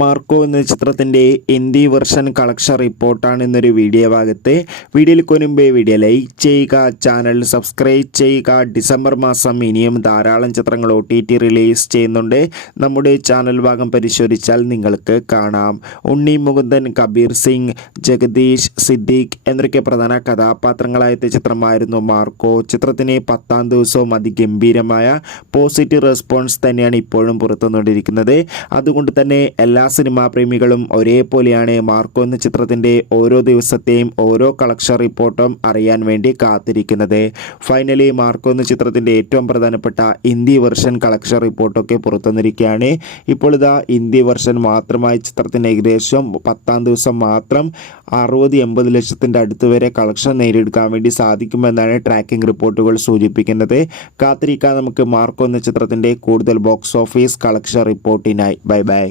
Marco എന്ന ചിത്രത്തിന്റെ Hindi version collection റിപ്പോർട്ടാണ് ഇന്നൊരു വീഡിയോ ഭാഗത്ത്. വീഡിയോയിൽ കൊനുമ്പേ വീഡിയോ ലൈക്ക് ചെയ്യുക ചാനൽ സബ്സ്ക്രൈബ് ചെയ്യുക. ഡിസംബർ മാസം ഇനിയും ധാരാളം ചിത്രങ്ങൾ ഒ റിലീസ് ചെയ്യുന്നുണ്ട്. നമ്മുടെ ചാനൽ ഭാഗം പരിശോധിച്ചാൽ നിങ്ങൾക്ക് കാണാം. ഉണ്ണി മുകുന്ദൻ കബീർ സിംഗ് ജഗദീഷ് സിദ്ദീഖ് എന്നൊക്കെ പ്രധാന കഥാപാത്രങ്ങളായ ചിത്രമായിരുന്നു മാർക്കോ. ചിത്രത്തിന് പത്താം ദിവസവും അതിഗംഭീരമായ പോസിറ്റീവ് റെസ്പോൺസ് തന്നെയാണ് ഇപ്പോഴും പുറത്തുനിന്നുകൊണ്ടിരിക്കുന്നത്. അതുകൊണ്ട് തന്നെ എല്ലാ സിനിമാ പ്രേമികളും ഒരേപോലെയാണ് മാർക്കോ എന്ന ചിത്രത്തിന്റെ ഓരോ ദിവസത്തെയും ഓരോ കളക്ഷൻ റിപ്പോർട്ടും അറിയാൻ വേണ്ടി കാത്തിരിക്കുന്നത്. ഫൈനലി മാർക്കോ എന്ന ചിത്രത്തിന്റെ ഏറ്റവും പ്രധാനപ്പെട്ട ഹിന്ദി വെർഷൻ കളക്ഷൻ റിപ്പോർട്ടൊക്കെ പുറത്തുവന്നിരിക്കുകയാണ്. ഇപ്പോൾ ഇതാ ഹിന്ദി വെർഷൻ മാത്രമായി ചിത്രത്തിന് ഏകദേശം പത്താം ദിവസം മാത്രം അറുപത് എൺപത് ലക്ഷത്തിന്റെ അടുത്ത് വരെ കളക്ഷൻ നേടിയെടുക്കാൻ വേണ്ടി സാധിക്കുമെന്നാണ് ട്രാക്കിംഗ് റിപ്പോർട്ടുകൾ സൂചിപ്പിക്കുന്നത്. കാത്തിരിക്കാൻ നമുക്ക് മാർക്കോ എന്ന ചിത്രത്തിന്റെ കൂടുതൽ box office collection റിപ്പോർട്ടിനായി. Bye bye.